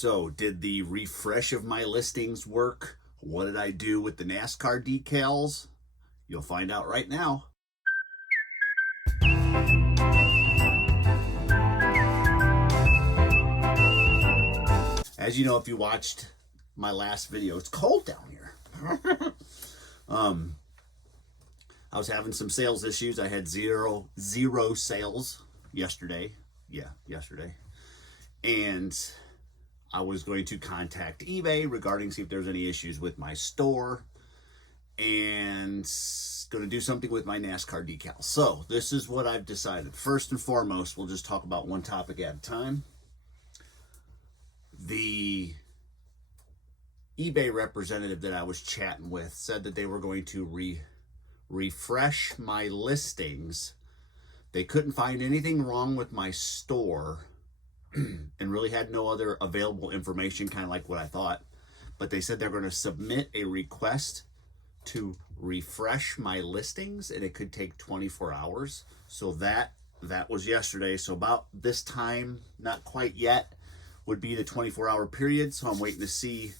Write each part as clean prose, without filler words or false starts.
So, did the refresh of my listings work? What did I do with the NASCAR decals? You'll find out right now. As you know, if you watched my last video, it's cold down here. I was having some sales issues. I had zero sales yesterday. Yeah, yesterday. And I was going to contact eBay regarding see if there's any issues with my store and going to do something with my NASCAR decal. So this is what I've decided. First and foremost, we'll just talk about one topic at a time. The eBay representative that I was chatting with said that they were going to refresh my listings. They couldn't find anything wrong with my store and really had no other available information, kind of like what I thought. But they said they're going to submit a request to refresh my listings, and it could take 24 hours. So that was yesterday. So about this time, not quite yet, would be the 24-hour period. So I'm waiting to see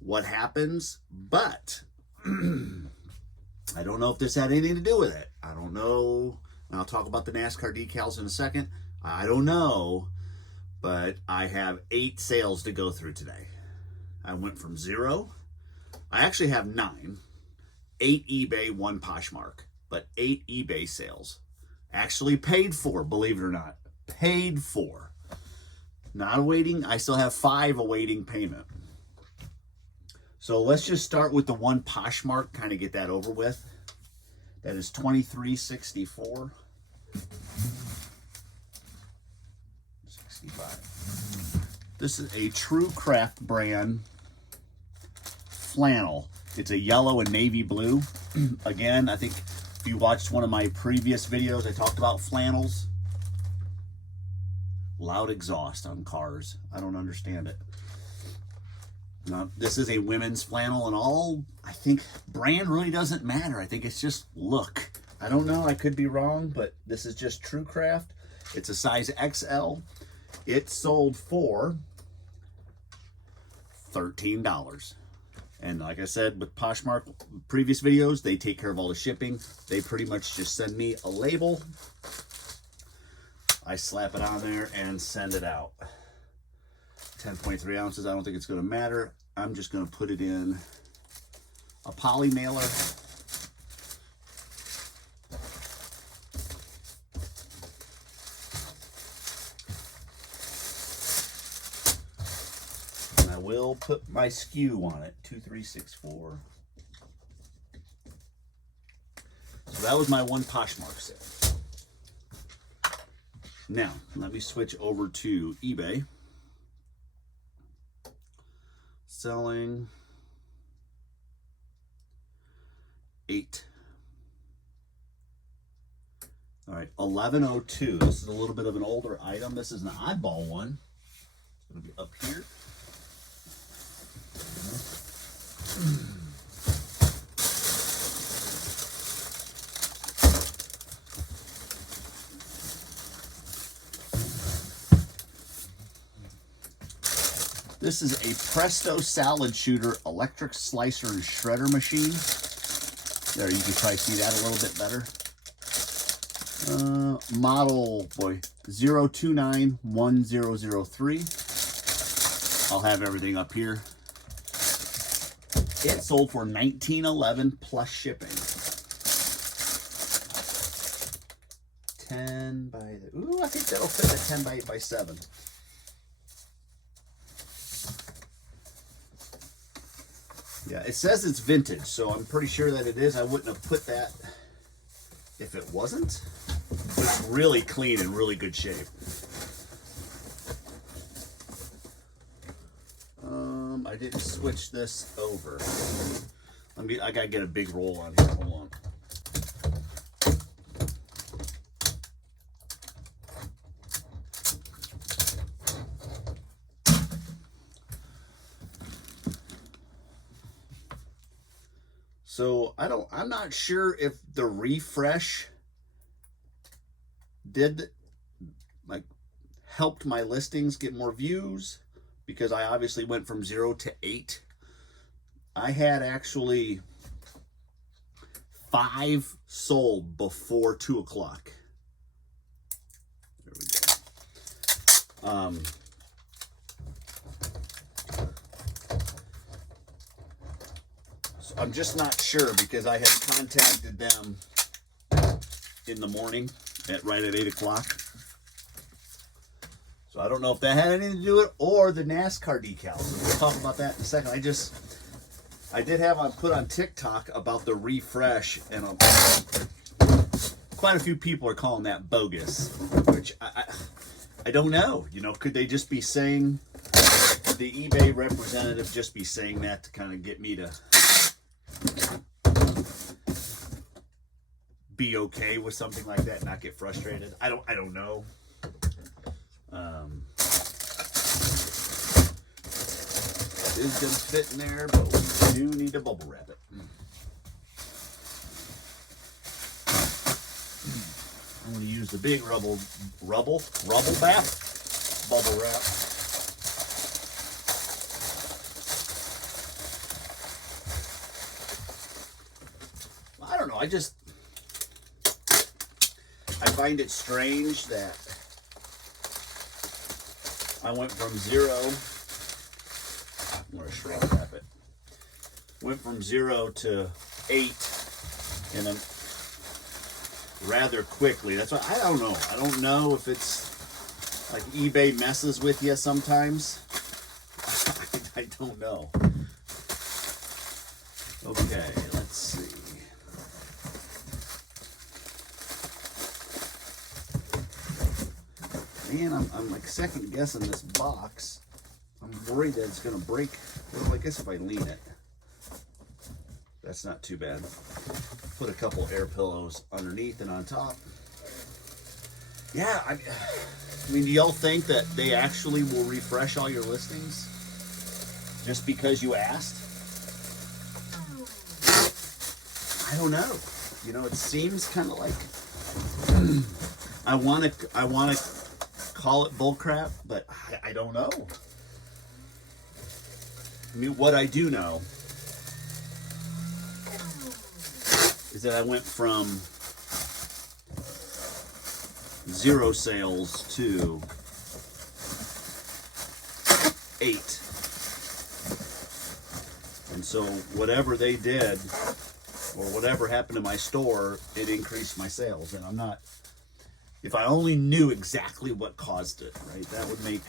what happens. But I don't know if this had anything to do with it. I don't know. And I'll talk about the NASCAR decals in a second. I don't know. But I have 8 sales to go through today. I went from 0. I actually have 9. 8 eBay, 1 Poshmark. But 8 eBay sales. Actually paid for, believe it or not. Paid for. Not awaiting. I still have 5 awaiting payment. So let's just start with the 1 Poshmark, kind of get that over with. That is $23.64. 65. This is a True Craft brand flannel. It's a yellow and navy blue. Again, I think if you watched one of my previous videos, I talked about flannels. Loud exhaust on cars. I don't understand it. Now, this is a women's flannel, and all, I think, brand really doesn't matter. I think it's just look. I don't know. I could be wrong, but this is just True Craft. It's a size XL. It sold for $13. And like I said, with Poshmark previous videos, they take care of all the shipping. They pretty much just send me a label. I slap it on there and send it out. 10.3 ounces. I don't think it's going to matter. I'm just going to put it in a poly mailer. And I will put my SKU on it, 2364. So that was my 1 Poshmark sale. Now, let me switch over to eBay. Selling 8. All right, 1102. This is a little bit of an older item. This is an oddball one. It's going to be up here. This is a Presto salad shooter electric slicer and shredder machine. There, you can probably see that a little bit better. Model, 0291003. I'll have everything up here. It sold for $19.11 plus shipping. 10 by the, ooh, I think that'll fit a 10 by 8 by 7. Yeah, it says it's vintage, so I'm pretty sure that it is. I wouldn't have put that if it wasn't. It's really clean and really good shape. I didn't switch this over. I gotta get a big roll on here. Hold on. So I'm not sure if the refresh helped my listings get more views, because I obviously went from 0 to 8. I had actually 5 sold before 2 o'clock. There we go. So I'm just not sure because I had contacted them in the morning right at 8 o'clock. So I don't know if that had anything to do with it or the NASCAR decals. We'll talk about that in a second. I did have on put on TikTok about the refresh, and quite a few people are calling that bogus, which I don't know. You know, could they just be saying, the eBay representative just be saying that to kind of get me to be okay with something like that, not get frustrated? I don't know. It is going to fit in there, but we do need to bubble wrap it. I'm going to use the big rubble bath bubble wrap. I don't know. I find it strange that I went from 0. I'm going to shrink wrap it. Went from 0 to 8 in a rather quickly. That's why I don't know. I don't know if it's like eBay messes with you sometimes. I don't know. Okay, let's see. Man, I'm like second guessing this box. I'm worried that it's going to break. Well, I guess if I lean it, that's not too bad. Put a couple air pillows underneath and on top. Yeah, I mean, do y'all think that they actually will refresh all your listings just because you asked? I don't know. You know, it seems kind of like I want to call it bullcrap, but I don't know. I mean, what I do know is that I went from 0 sales to 8. And so whatever they did or whatever happened to my store, it increased my sales. And I'm not, if I only knew exactly what caused it, right, that would make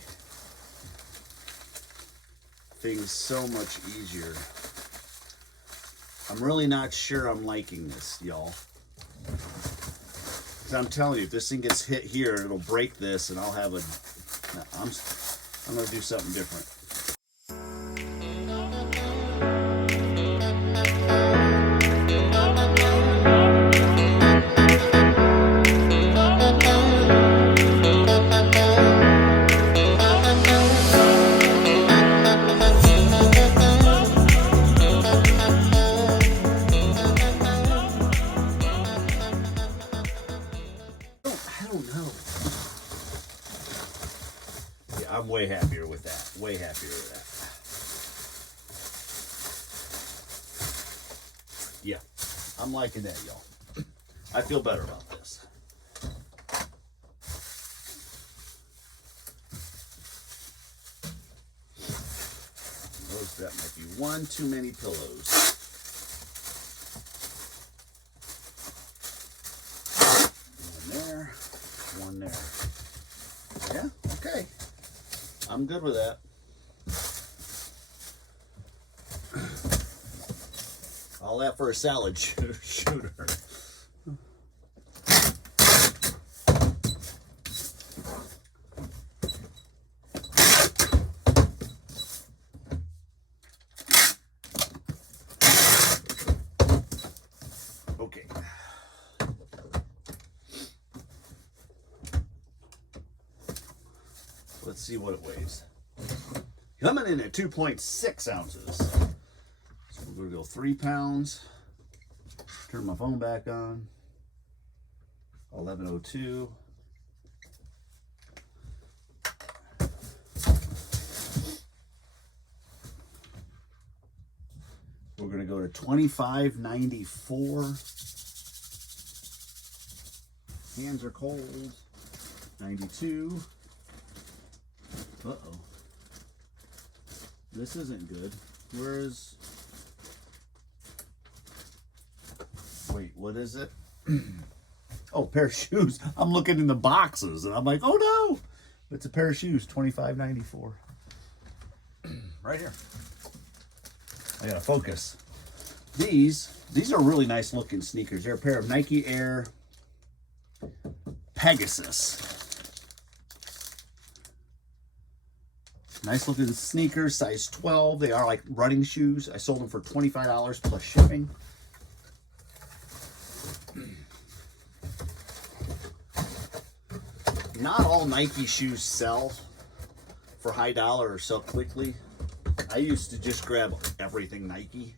things so much easier. I'm really not sure I'm liking this, y'all. Because I'm telling you, if this thing gets hit here, it'll break this, and I'll have a. I'm going to do something different. I'm way happier with that. Way happier with that. Yeah, I'm liking that, y'all. I feel better about this. That might be one too many pillows. One there, one there. Yeah, okay. I'm good with that. All that for a salad shooter. Okay. Let's see what it weighs. Coming in at 2.6 ounces. So we're going to go 3 pounds. Turn my phone back on. 11:02. We're going to go to $25.94. Hands are cold. 92. Uh-oh. This isn't good. Where's... Wait, what is it? Oh, pair of shoes. I'm looking in the boxes, and I'm like, oh, no. It's a pair of shoes, $25.94. Right here. I gotta focus. These are really nice looking sneakers. They're a pair of Nike Air Pegasus. Nice looking sneakers, size 12. They are like running shoes. I sold them for $25 plus shipping. Not all Nike shoes sell for high dollar or sell quickly. I used to just grab everything Nike.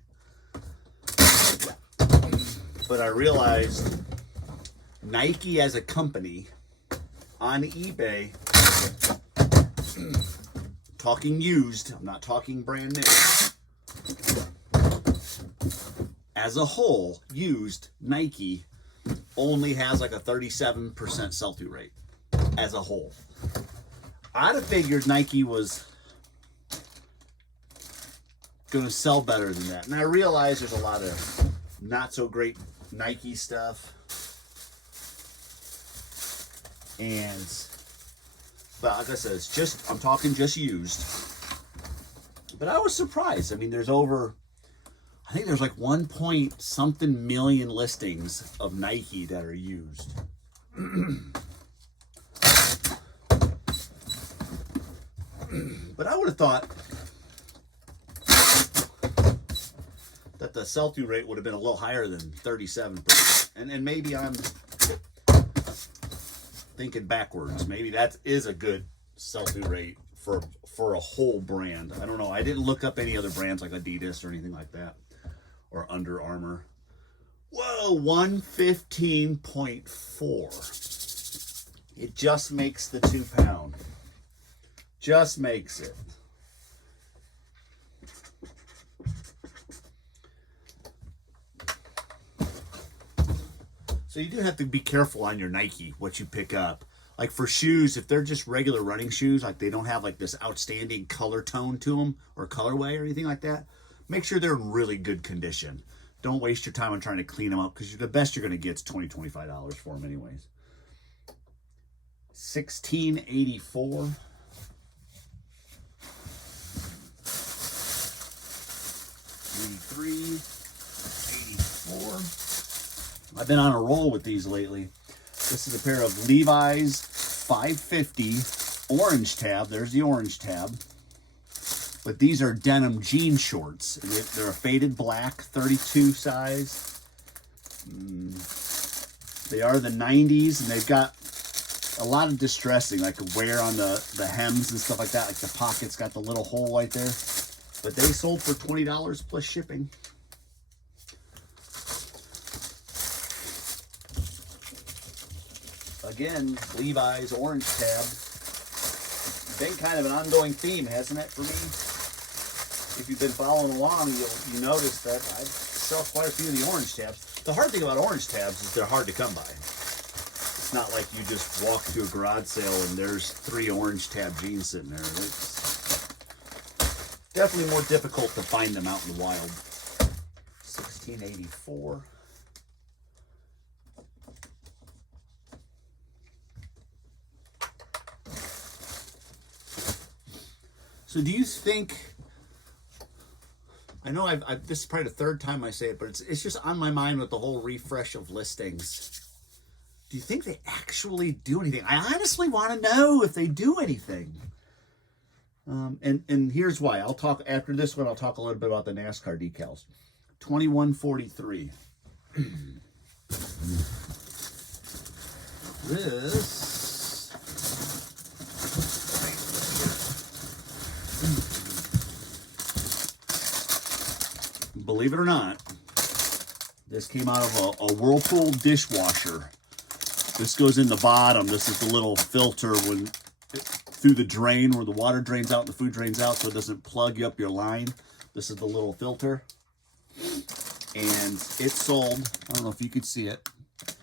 But I realized Nike as a company on eBay, talking used, I'm not talking brand new. As a whole, used Nike only has like a 37% sell-through rate as a whole. I'd have figured Nike was going to sell better than that. And I realize there's a lot of not so great Nike stuff. But like I said, it's just, I'm talking just used. But I was surprised. I mean, there's over, I think there's like 1 point something million listings of Nike that are used. But I would have thought that the sell-through rate would have been a little higher than 37%. And maybe I'm thinking backwards. Maybe that is a good sell-through rate for a whole brand. I don't know. I didn't look up any other brands like Adidas or anything like that, or Under Armour. Whoa, 115.4. It just makes the 2 pound. Just makes it. So you do have to be careful on your Nike, what you pick up. Like for shoes, if they're just regular running shoes, like they don't have like this outstanding color tone to them or colorway or anything like that, make sure they're in really good condition. Don't waste your time on trying to clean them up, because the best you're going to get is $20, $25 for them anyways. 1684. $83.84. I've been on a roll with these lately. This is a pair of Levi's 550 orange tab. There's the orange tab. But these are denim jean shorts. And they're a faded black, 32 size. They are the 90s, and they've got a lot of distressing, like wear on the hems and stuff like that. Like the pocket's got the little hole right there. But they sold for $20 plus shipping. Again, Levi's orange tab. Been kind of an ongoing theme, hasn't it, for me? If you've been following along, you notice that I sell quite a few of the orange tabs. The hard thing about orange tabs is they're hard to come by. It's not like you just walk to a garage sale and there's 3 orange tab jeans sitting there. It's definitely more difficult to find them out in the wild. 1684. So do you think, I know this is probably the 3rd time I say it, but it's just on my mind with the whole refresh of listings. Do you think they actually do anything? I honestly want to know if they do anything. And here's why. I'll talk after this one. I'll talk a little bit about the NASCAR decals. 2143. This. Believe it or not, this came out of a Whirlpool dishwasher. This goes in the bottom. This is the little filter through the drain where the water drains out and the food drains out, so it doesn't plug you up your line. This is the little filter. and it sold, I don't know if you could see it,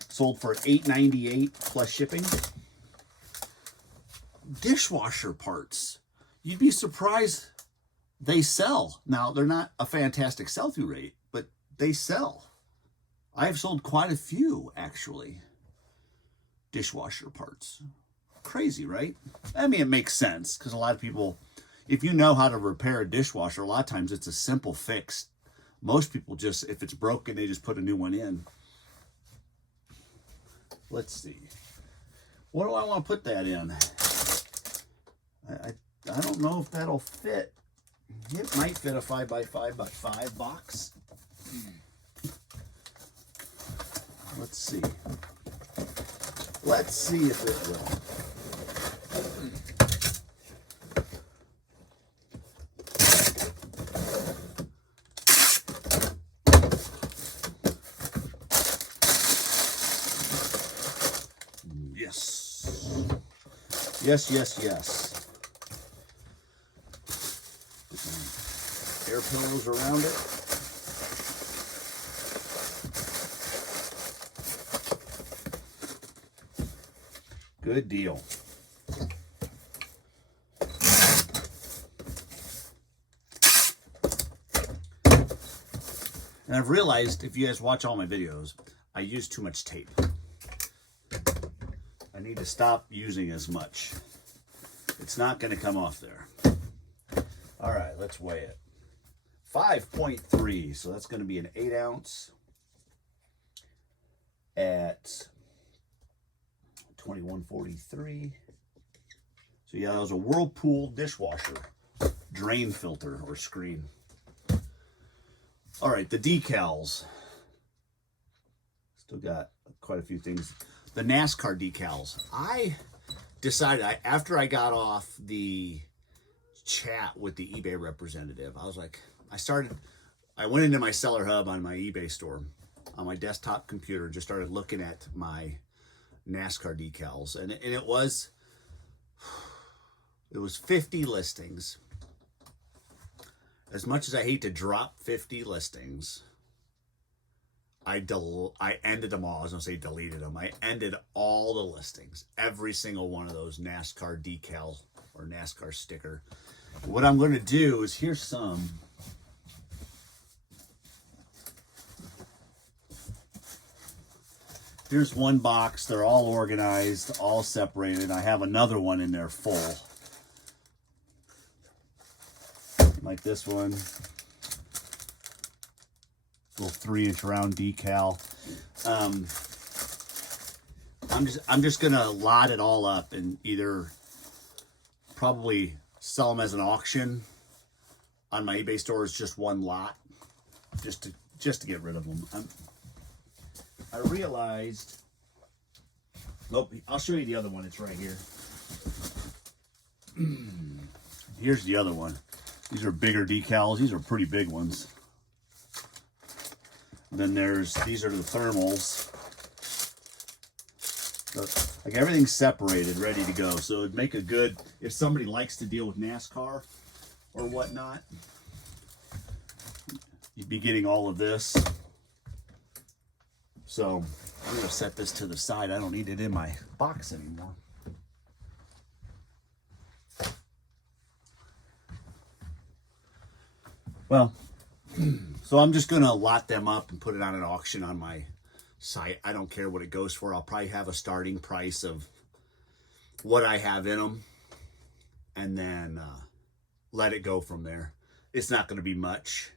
sold for $8.98 plus shipping. Dishwasher parts, you'd be surprised they sell. Now, they're not a fantastic sell-through rate, but they sell. I've sold quite a few, actually, dishwasher parts. Crazy, right? I mean, it makes sense, because a lot of people, if you know how to repair a dishwasher, a lot of times it's a simple fix. Most people just, if it's broken, they just put a new one in. Let's see. What do I want to put that in? I don't know if that'll fit. It might fit a 5x5x5 box. Let's see. Let's see if it will. Yes. Yes, yes, yes. Air pillows around it. Good deal. And I've realized, if you guys watch all my videos, I use too much tape. I need to stop using as much. It's not going to come off there. All right, let's weigh it. 5.3, so that's going to be an 8 ounce at 21.43. So yeah, that was a Whirlpool dishwasher drain filter or screen. All right, the decals. Still got quite a few things. The NASCAR decals. I decided, after I got off the chat with the eBay representative, I was like, I went into my seller hub on my eBay store on my desktop computer, just started looking at my NASCAR decals, and it was 50 listings. As much as I hate to drop 50 listings, I ended them all. I was gonna say deleted them. I ended all the listings, every single one of those NASCAR decal or NASCAR sticker. What I'm going to do is, here's some. Here's one box. They're all organized, all separated. I have another one in there full. Like this one. Little 3-inch round decal. I'm just gonna lot it all up and either probably sell them as an auction on my eBay store as just one lot, just to get rid of them. I realized, nope, I'll show you the other one. It's right here. Here's the other one. These are bigger decals. These are pretty big ones. And then these are the thermals. So, like, everything's separated, ready to go. So it'd make a good, if somebody likes to deal with NASCAR or whatnot, you'd be getting all of this. So I'm going to set this to the side. I don't need it in my box anymore. Well, so I'm just going to lot them up and put it on an auction on my site. I don't care what it goes for. I'll probably have a starting price of what I have in them, and then let it go from there. It's not going to be much,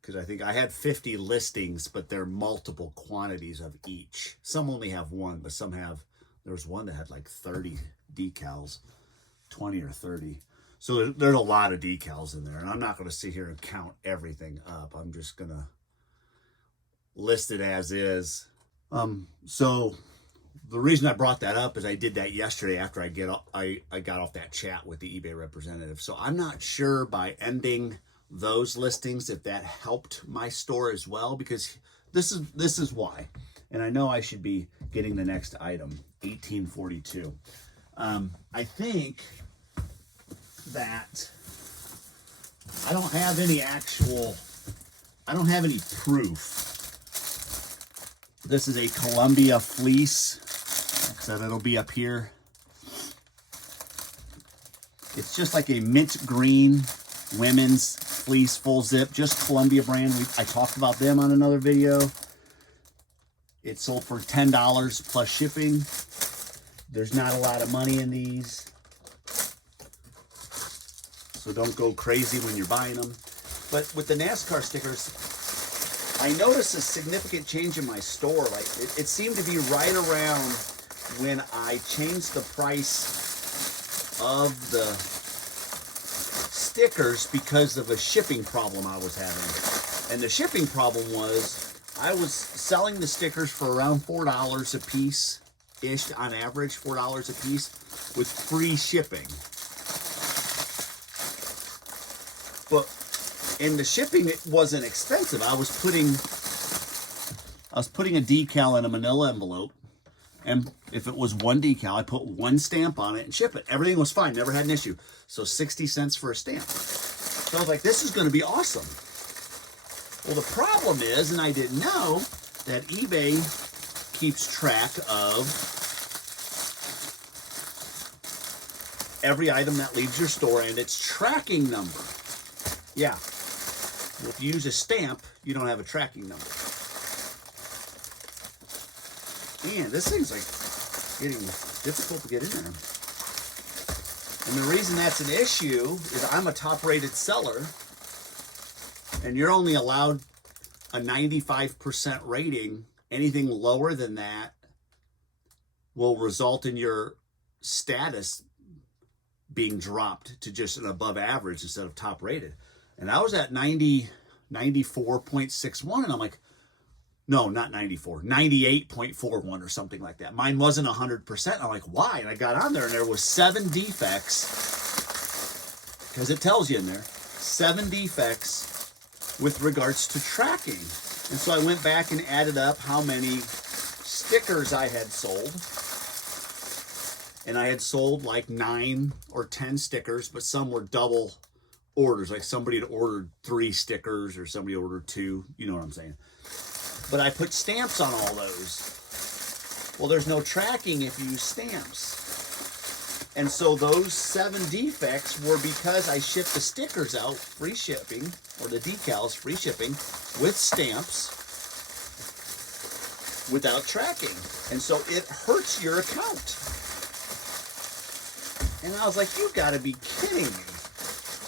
because I think I had 50 listings, but they're multiple quantities of each. Some only have one, but some have, there was one that had like 30 decals, 20 or 30. So there's a lot of decals in there, and I'm not going to sit here and count everything up. I'm just going to list it as is. So the reason I brought that up is I did that yesterday after I got off that chat with the eBay representative. So I'm not sure by ending those listings if that helped my store as well, because this is why. And I know I should be getting the next item, 1842. I think that I don't have any proof. This is a Columbia fleece. Like I said, it'll be up here. It's just like a mint green women's fleece full zip, just Columbia brand. I talked about them on another video. It sold for $10 plus shipping. There's not a lot of money in these, so don't go crazy when you're buying them. But with the NASCAR stickers, I noticed a significant change in my store. Like it seemed to be right around when I changed the price of the stickers because of a shipping problem I was having. And the shipping problem was I was selling the stickers for around $4 a piece-ish on average, $4 a piece with free shipping. But in the shipping, it wasn't expensive. I was putting a decal in a manila envelope, and if it was one decal, I put one stamp on it and ship it. Everything was fine, never had an issue. So 60 cents for a stamp. So I was like, this is gonna be awesome. Well, the problem is, and I didn't know, that eBay keeps track of every item that leaves your store and its tracking number. Yeah. Well, if you use a stamp, you don't have a tracking number. Man, this thing's like getting difficult to get in there. And the reason that's an issue is I'm a top-rated seller, and you're only allowed a 95% rating. Anything lower than that will result in your status being dropped to just an above average instead of top rated. And I was at 94.61, and I'm like, no, not 94, 98.41 or something like that. Mine wasn't 100%. I'm like, why? And I got on there, and there was 7 defects, because it tells you in there, 7 defects with regards to tracking. And so I went back and added up how many stickers I had sold. And I had sold like 9 or 10 stickers, but some were double orders. Like somebody had ordered 3 stickers or somebody ordered 2. You know what I'm saying? But I put stamps on all those. Well, there's no tracking if you use stamps. And so those 7 defects were because I shipped the stickers out, free shipping, or the decals, free shipping, with stamps, without tracking. And so it hurts your account. And I was like, you gotta be kidding me.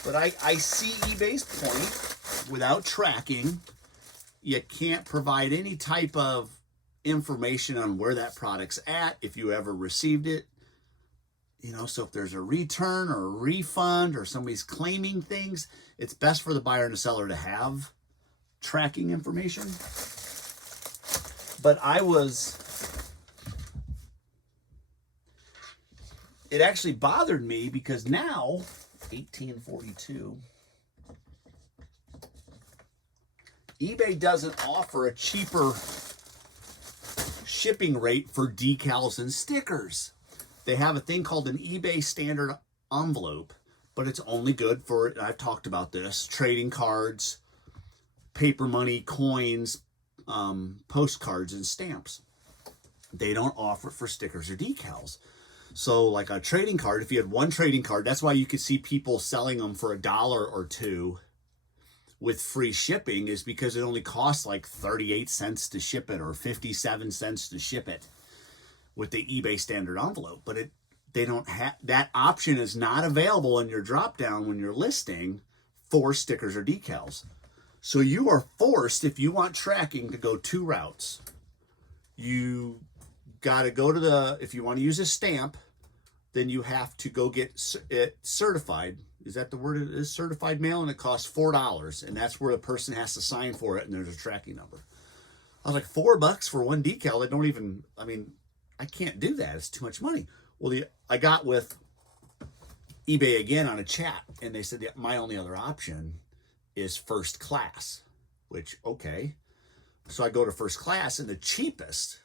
But I see eBay's point. Without tracking, you can't provide any type of information on where that product's at, if you ever received it. You know, so if there's a return or a refund or somebody's claiming things, it's best for the buyer and the seller to have tracking information. But it actually bothered me because now, 1842, eBay doesn't offer a cheaper shipping rate for decals and stickers. They have a thing called an eBay standard envelope, but it's only good for, and I've talked about this, trading cards, paper money, coins, postcards, and stamps. They don't offer it for stickers or decals. So like a trading card, if you had one trading card, that's why you could see people selling them for $1 or $2 with free shipping, is because it only costs like 38 cents to ship it or 57 cents to ship it with the eBay standard envelope. But they don't have, that option is not available in your drop down when you're listing for stickers or decals. So you are forced, if you want tracking, to go 2 routes. You got to go to if you want to use a stamp, then you have to go get it certified. Is that the word? It is certified mail, and it costs $4, and that's where the person has to sign for it, and there's a tracking number. I was like, $4 for one decal? They don't even, I mean, I can't do that. It's too much money. Well, I got with eBay again on a chat, and they said my only other option is first class, which, okay. So I go to first class, and the cheapest,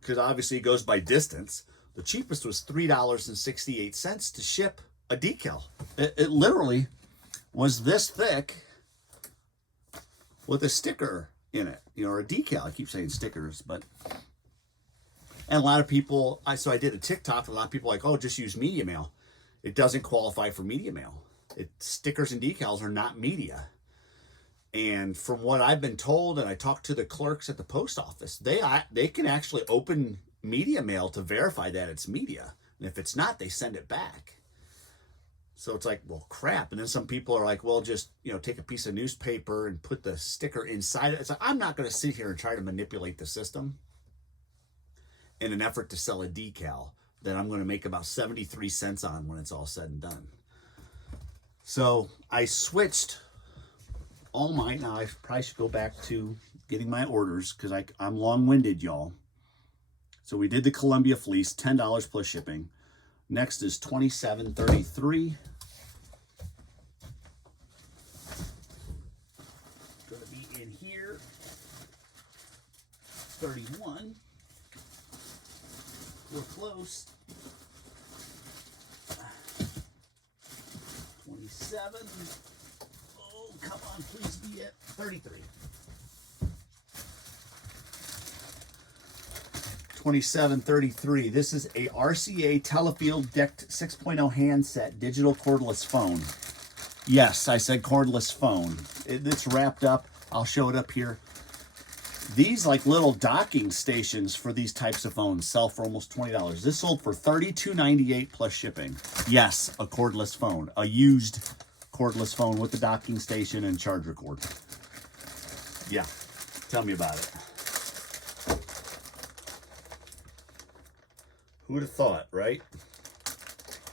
because obviously it goes by distance, the cheapest was $3.68 to ship a decal. It literally, was this thick with a sticker in it, you know, or a decal. I keep saying stickers, but, and a lot of people, so I did a TikTok, a lot of people are like, oh, just use media mail. It doesn't qualify for media mail. Stickers and decals are not media. And from what I've been told, and I talked to the clerks at the post office, they can actually open media mail to verify that it's media. And if it's not, they send it back. So it's like, well, crap. And then some people are like, well, just, you know, take a piece of newspaper and put the sticker inside it. It's like, I'm not going to sit here and try to manipulate the system in an effort to sell a decal that I'm going to make about 73 cents on when it's all said and done. So I switched all mine. Now I probably should go back to getting my orders because I'm long-winded, y'all. So we did the Columbia fleece, $10 plus shipping. Next is $27.33. Going to be in here. 31. We're close. 27. Oh, come on, please be at 33. 27.33. This is a RCA Telefield decked 6.0 handset digital cordless phone. Yes, I said cordless phone. It's wrapped up. I'll show it up here. These like little docking stations for these types of phones sell for almost $20. This sold for $32.98 plus shipping. Yes, a cordless phone, a used cordless phone with the docking station and charger cord. Yeah, tell me about it. Who would have thought, right?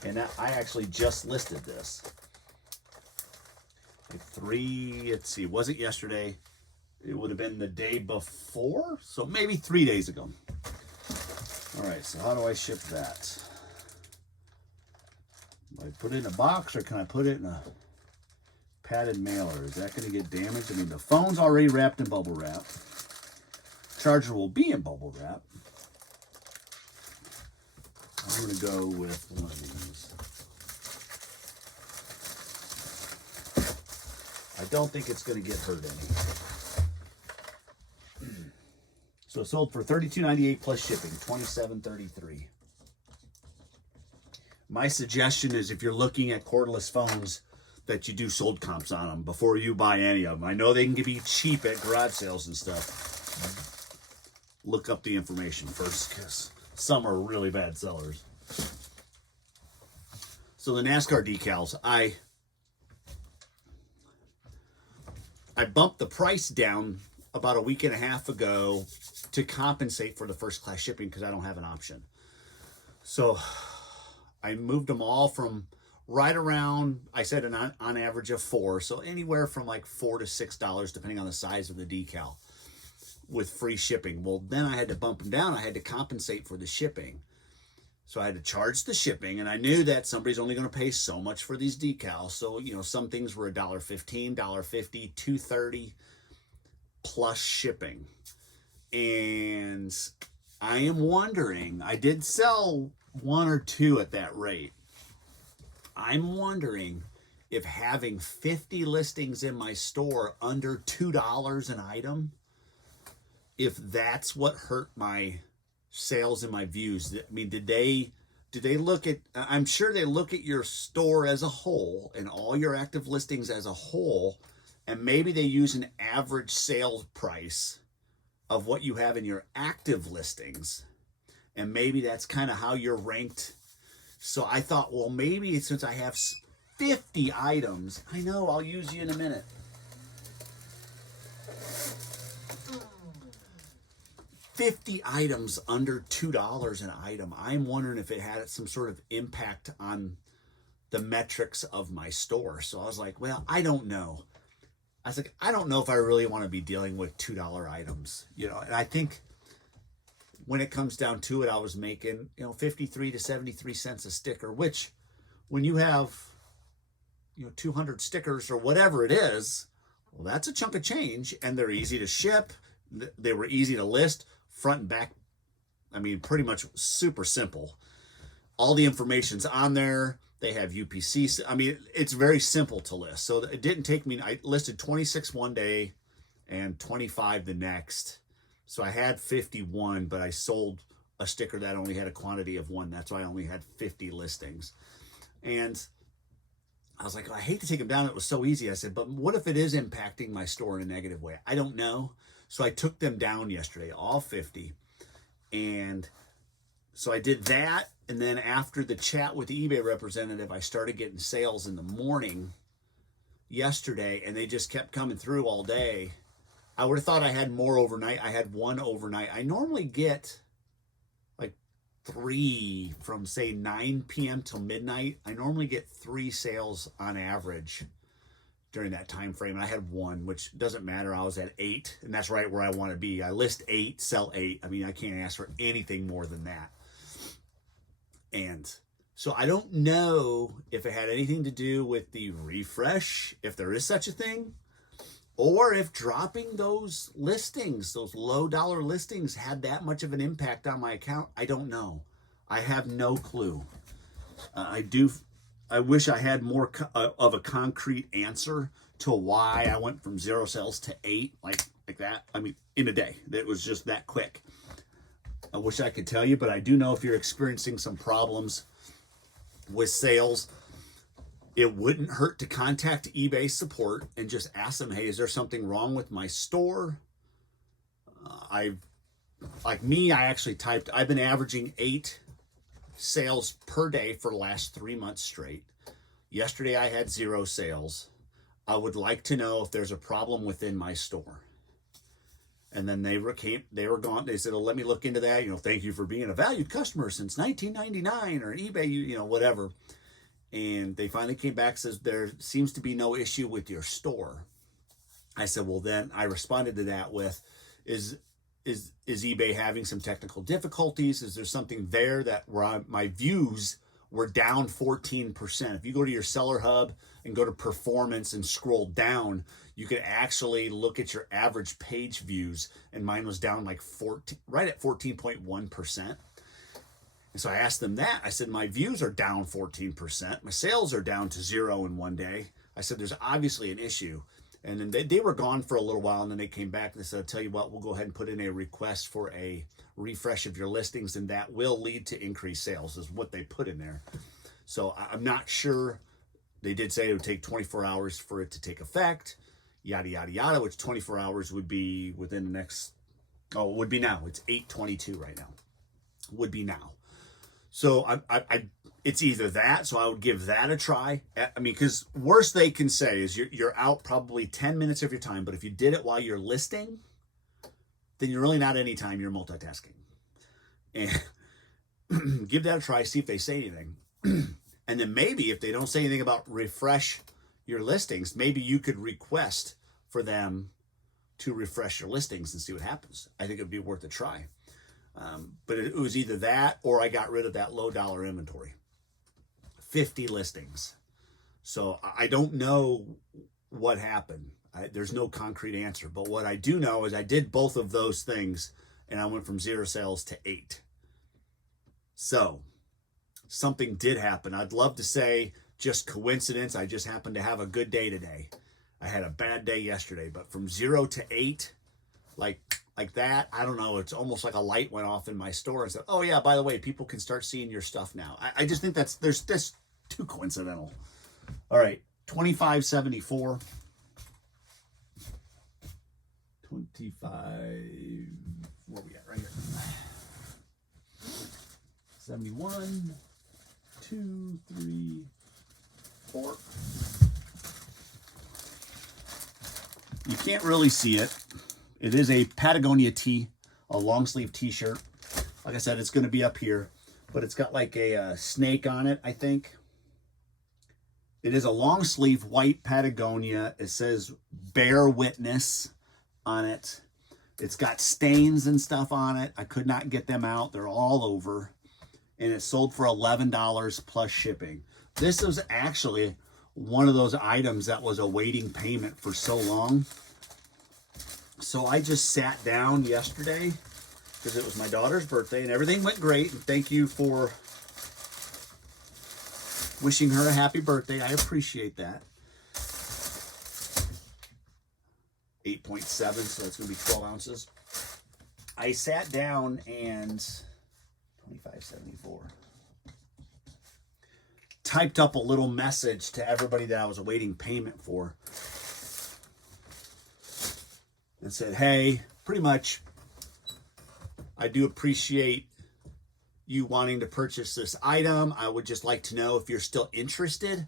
And I actually just listed this. Let's see, was it yesterday? It would have been the day before, so maybe 3 days ago. All right, so how do I ship that? Do I put it in a box or can I put it in a padded mailer? Is that going to get damaged? I mean, the phone's already wrapped in bubble wrap. Charger will be in bubble wrap. I'm going to go with one of these. I don't think it's going to get hurt any. So it sold for $32.98 plus shipping, $27.33. My suggestion is if you're looking at cordless phones that you do sold comps on them before you buy any of them. I know they can be cheap at garage sales and stuff. Look up the information first because some are really bad sellers. So the NASCAR decals, I bumped the price down about a week and a half ago to compensate for the first class shipping because I don't have an option. So I moved them all from right around, I said on average of $4, so anywhere from like $4 to $6 depending on the size of the decal with free shipping. Well, then I had to bump them down. I had to compensate for the shipping. So I had to charge the shipping, and I knew that somebody's only going to pay so much for these decals. So, you know, some things were $1.15, $1.50, $2.30 plus shipping. And I am wondering, I did sell one or two at that rate. I'm wondering if having 50 listings in my store under $2 an item, if that's what hurt my sales and my views. I mean, did they look at, I'm sure they look at your store as a whole and all your active listings as a whole, and maybe they use an average sales price of what you have in your active listings, and maybe that's kind of how you're ranked. So I thought, well, maybe since I have 50 items, I know, I'll use you in a minute. 50 items under $2 an item. I'm wondering if it had some sort of impact on the metrics of my store. So I was like, well, I don't know. I was like, I don't know if I really want to be dealing with $2 items, you know. And I think when it comes down to it, I was making, 53 to 73 cents a sticker, which when you have, 200 stickers or whatever it is, well, that's a chunk of change, and they're easy to ship. They were easy to list, front and back. I mean, pretty much super simple. All the information's on there. They have UPC. I mean, it's very simple to list. So it didn't take me, I listed 26 one day and 25 the next. So I had 51, but I sold a sticker that only had a quantity of one. That's why I only had 50 listings. And I was like, I hate to take them down. It was so easy. I said, but what if it is impacting my store in a negative way? I don't know. So I took them down yesterday, all 50. And so I did that. And then after the chat with the eBay representative, I started getting sales in the morning yesterday, and they just kept coming through all day. I would have thought I had more overnight. I had one overnight. I normally get like 3 from say 9 p.m. till midnight. I normally get 3 sales on average during that time frame. And I had 1, which doesn't matter. I was at 8, and that's right where I want to be. I list 8, sell 8. I mean, I can't ask for anything more than that. And so I don't know if it had anything to do with the refresh, if there is such a thing, or if dropping those listings, those low dollar listings, had that much of an impact on my account. I don't know. I have no clue. I wish I had more of a concrete answer to why I went from 0 sales to 8, like that. I mean, in a day. It was just that quick. I wish I could tell you, but I do know if you're experiencing some problems with sales, it wouldn't hurt to contact eBay support and just ask them, hey, is there something wrong with my store? I've actually typed, I've been averaging 8 sales per day for the last 3 months straight. Yesterday I had 0 sales. I would like to know if there's a problem within my store. And then they were gone. They said, oh, let me look into that. Thank you for being a valued customer since 1999 or eBay, whatever. And they finally came back and says, there seems to be no issue with your store. I said, well, then I responded to that with, is eBay having some technical difficulties? Is there something there that where my views were down 14%? If you go to your seller hub and go to performance and scroll down, you could actually look at your average page views, and mine was down like 14, right at 14.1%. And so I asked them that. I said, my views are down 14%. My sales are down to 0 in one day. I said, there's obviously an issue. And then they were gone for a little while, and then they came back and they said, I'll tell you what, we'll go ahead and put in a request for a refresh of your listings, and that will lead to increased sales, is what they put in there. So I'm not sure. They did say it would take 24 hours for it to take effect, yada, yada, yada, which 24 hours would be within the next, it would be now. It's 8:22 right now. Would be now. So it's either that, so I would give that a try. I mean, because worst they can say is you're out probably 10 minutes of your time, but if you did it while you're listing, then you're really not any time, you're multitasking. And give that a try, see if they say anything. And then maybe if they don't say anything about refresh your listings, maybe you could request for them to refresh your listings and see what happens. I think it would be worth a try. But it was either that or I got rid of that low dollar inventory. 50 listings. So I don't know what happened. There's no concrete answer. But what I do know is I did both of those things, and I went from 0 sales to 8. So something did happen. I'd love to say just coincidence. I just happened to have a good day today. I had a bad day yesterday, but from 0 to 8, like that, I don't know. It's almost like a light went off in my store and said, oh yeah, by the way, people can start seeing your stuff now. I just think that's too coincidental. All right, 2574. 25, where we at? Right here. 71, 2, 3, 4. You can't really see it. It is a Patagonia tee, a long sleeve t-shirt. Like I said, it's going to be up here, but it's got like a snake on it, I think. It is a long sleeve white Patagonia. It says bear witness on it. It's got stains and stuff on it. I could not get them out. They're all over. And it sold for $11 plus shipping. This was actually one of those items that was awaiting payment for so long. So I just sat down yesterday because it was my daughter's birthday and everything went great. And thank you for Wishing her a happy birthday. I appreciate that. 8.7, so it's going to be 12 ounces. I sat down and 25.74. Typed up a little message to everybody that I was awaiting payment for. And said, hey, pretty much, I do appreciate you wanting to purchase this item. I would just like to know if you're still interested.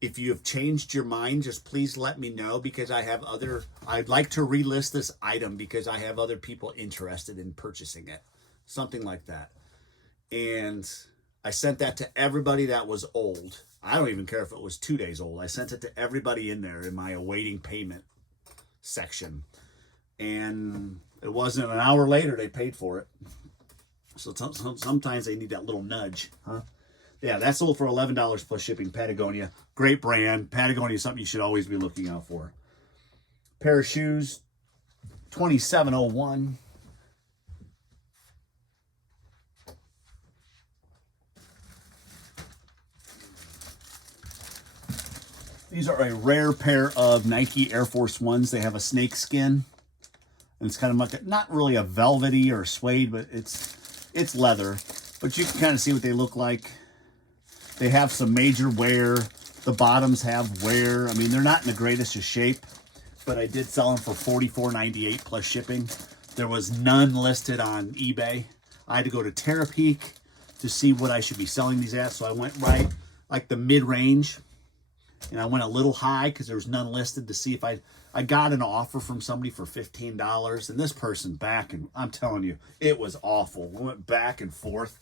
If you have changed your mind, just please let me know, because I'd like to relist this item because I have other people interested in purchasing it. Something like that. And I sent that to everybody that was old. I don't even care if it was 2 days old. I sent it to everybody in there in my awaiting payment section. And it wasn't an hour later they paid for it. So sometimes they need that little nudge, huh? Yeah, that's sold for $11 plus shipping. Patagonia, great brand. Patagonia is something you should always be looking out for. Pair of shoes, $27.01. These are a rare pair of Nike Air Force Ones. They have a snake skin, and it's kind of like not really a velvety or suede, but it's leather. But you can kind of see what they look like. They have some major wear. The bottoms have wear. I mean, they're not in the greatest of shape, but I did sell them for $44.98 plus shipping. There was none listed on eBay. I had to go to Terapeak to see what I should be selling these at. So I went right like the mid-range, and I went a little high because there was none listed to see if I got an offer from somebody for $15, and this person back, and I'm telling you, it was awful. We went back and forth.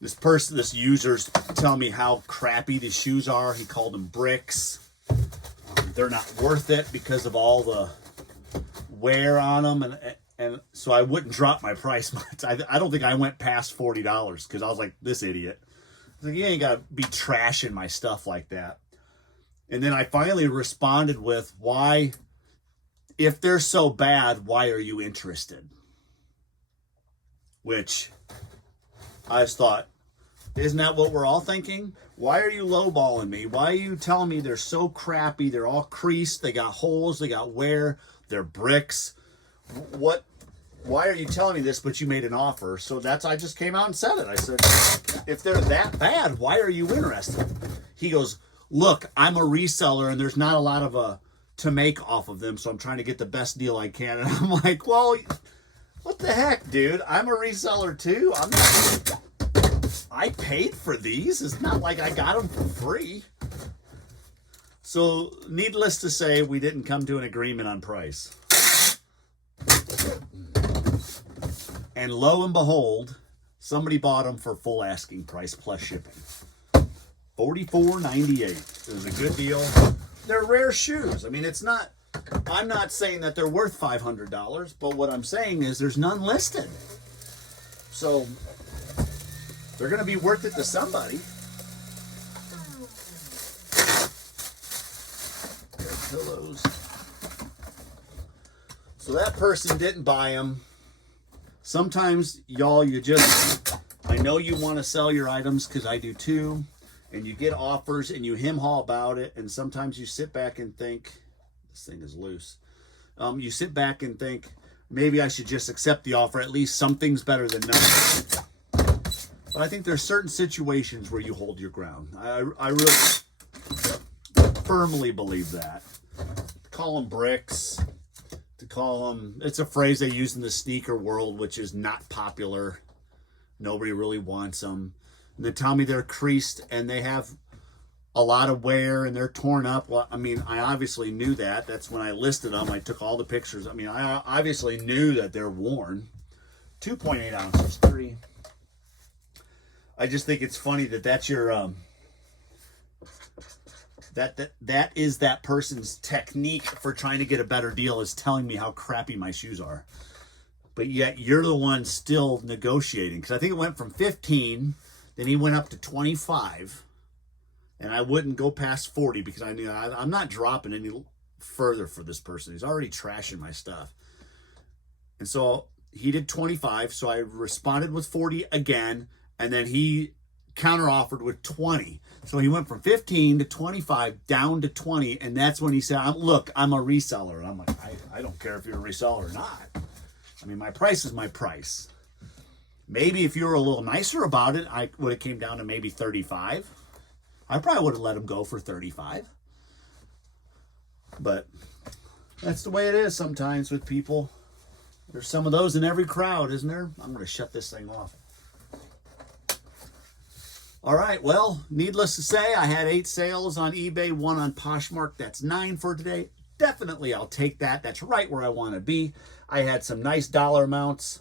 This user's telling me how crappy the shoes are. He called them bricks. They're not worth it because of all the wear on them, and so I wouldn't drop my price much. I don't think I went past $40 because I was like, this idiot. I was like, you ain't got to be trashing my stuff like that. And then I finally responded with, why, if they're so bad, why are you interested? Which I just thought, isn't that what we're all thinking? Why are you lowballing me? Why are you telling me they're so crappy? They're all creased. They got holes. They got wear. They're bricks. What? Why are you telling me this, but you made an offer? So I just came out and said it. I said, if they're that bad, why are you interested? He goes, look, I'm a reseller and there's not a lot of to make off of them, so I'm trying to get the best deal I can. And I'm like, well, what the heck, dude? I'm a reseller too. I paid for these. It's not like I got them for free. So needless to say, we didn't come to an agreement on price. And lo and behold, somebody bought them for full asking price plus shipping. $44.98. It was a good deal. They're rare shoes. I mean, I'm not saying that they're worth $500, but what I'm saying is there's none listed. So they're going to be worth it to somebody. Pillows. So that person didn't buy them. Sometimes, y'all, I know you want to sell your items because I do too, and you get offers and you hem-haw about it, and sometimes you sit back and think, this thing is loose. You sit back and think, maybe I should just accept the offer. At least something's better than nothing. But I think there's certain situations where you hold your ground. I really firmly believe that. Call them bricks. It's a phrase they use in the sneaker world, which is not popular. Nobody really wants them. And they tell me they're creased and they have a lot of wear and they're torn up. Well, I mean, I obviously knew that. That's when I listed them. I took all the pictures. I mean, I obviously knew that they're worn. 2.8 ounces, 3. I just think it's funny that that's your that is that person's technique for trying to get a better deal, is telling me how crappy my shoes are. But yet you're the one still negotiating, because I think it went from 15, then he went up to 25, and I wouldn't go past 40 because I knew I'm not dropping any further for this person. He's already trashing my stuff. And so he did 25, so I responded with 40 again, and then he counter offered with 20. So he went from 15 to 25 down to 20, and that's when he said, look, I'm a reseller. And I'm like, I don't care if you're a reseller or not. I mean, my price is my price. Maybe if you were a little nicer about it, I would have came down to maybe 35. I probably would have let him go for 35. But that's the way it is sometimes with people. There's some of those in every crowd, isn't there? I'm going to shut this thing off. All right, well, needless to say, I had 8 sales on eBay, 1 on Poshmark. That's 9 for today. Definitely, I'll take that. That's right where I want to be. I had some nice dollar amounts.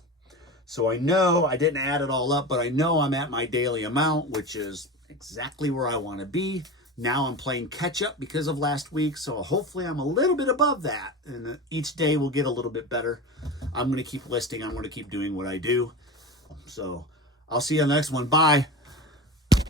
So I know, I didn't add it all up, but I know I'm at my daily amount, which is exactly where I want to be. Now I'm playing catch up because of last week, so hopefully I'm a little bit above that, and each day will get a little bit better. I'm going to keep listing. I'm going to keep doing what I do. So I'll see you on the next one. Bye.